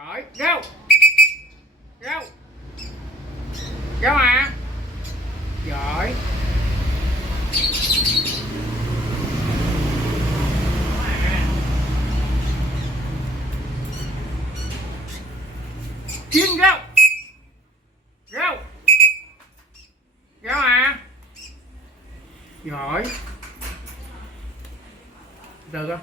Giỏi. Go. Go. Go à. Giỏi. Kiên go. Go. Go à. Giỏi. Được không?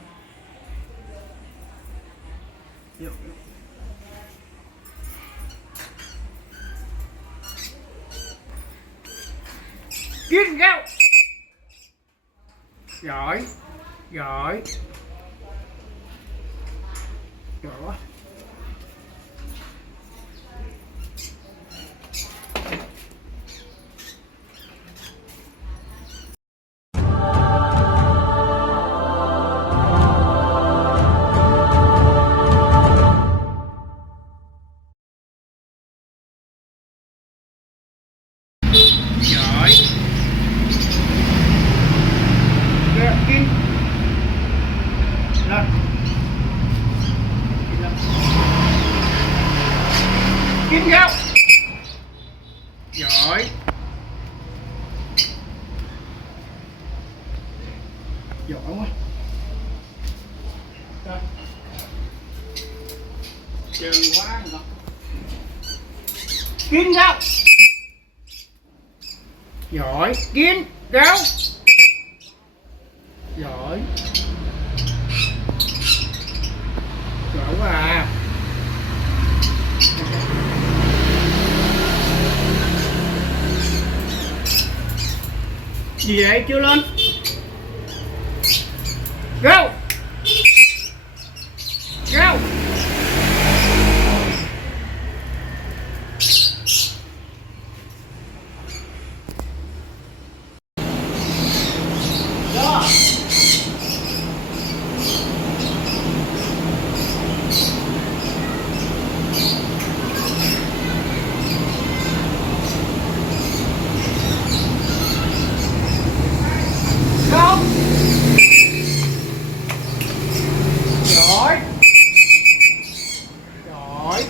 Kiên go. Giỏi. Giỏi. Giỏi quá. Giỏi. Kiên. Lên. Kiên go. Giỏi. Giỏi quá. Rồi. Trơn quá rồi. Kiên go. Giỏi. Kiên go. Giỏi. Giỏi quá à. Gì vậy, chưa lên. Go. Go. Giỏi. Giỏi.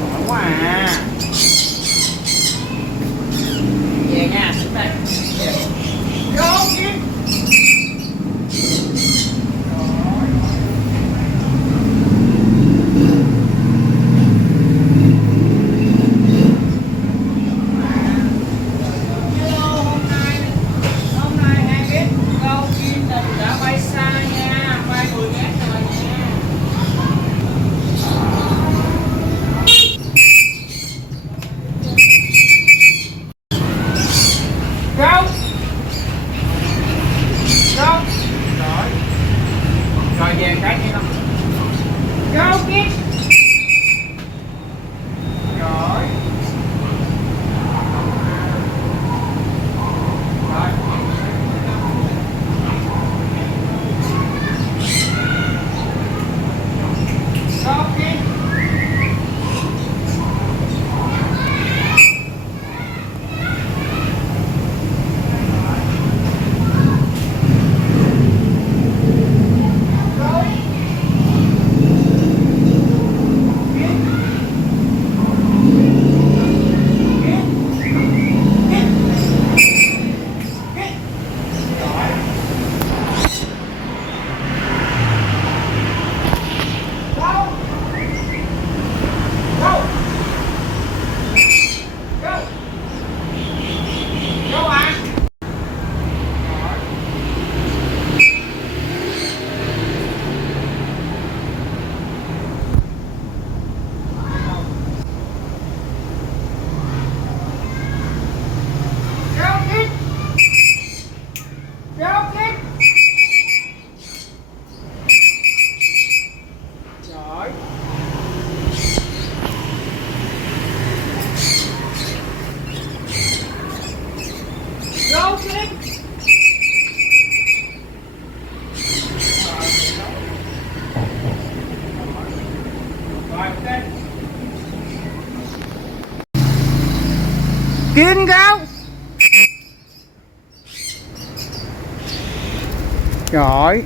Giỏi quá à. Về nha, đứng đây. Go Kiên. Go. Go. Rồi. Rồi về cái gì không? Go Kiên. Rồi. Rồi. Go Kiên. Kiên gao. Rồi.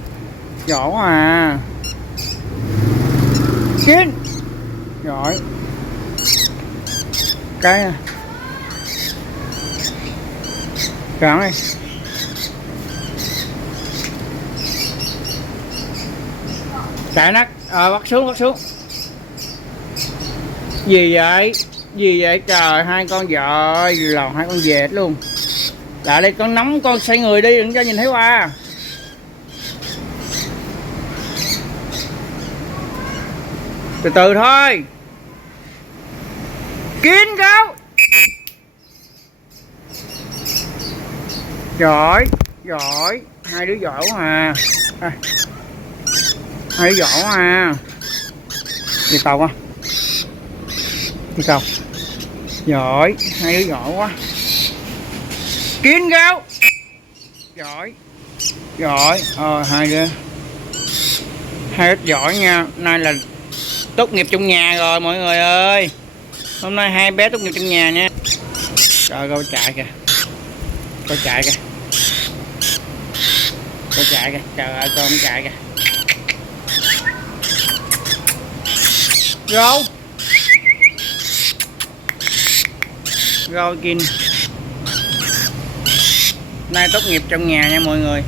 Giỏi quá à. Chín. Giỏi. Cái à. Cắn đi. Chạy nát. Bắt xuống, bắt xuống. Gì vậy? Gì vậy trời, hai con vợ lòn hai con về hết luôn. Lại đây con nóng, con xoay người đi đừng cho nhìn thấy qua. Từ từ thôi. Kín gấu. Giỏi, giỏi, hai đứa giỏi quá à. Hai đứa giỏi quá à. Đi tàu quá. Đi tàu. Giỏi, hai đứa giỏi quá. Kín gấu. Giỏi. Giỏi, hai đứa giỏi nha. Nay là tốt nghiệp trong nhà rồi mọi người ơi. Hôm nay hai bé tốt nghiệp trong nhà nha. Trời coi chạy kìa. Coi chạy kìa. Coi chạy kìa. Trời ơi con chạy kìa. Gâu. Gâu Kin. Nay tốt nghiệp trong nhà nha mọi người.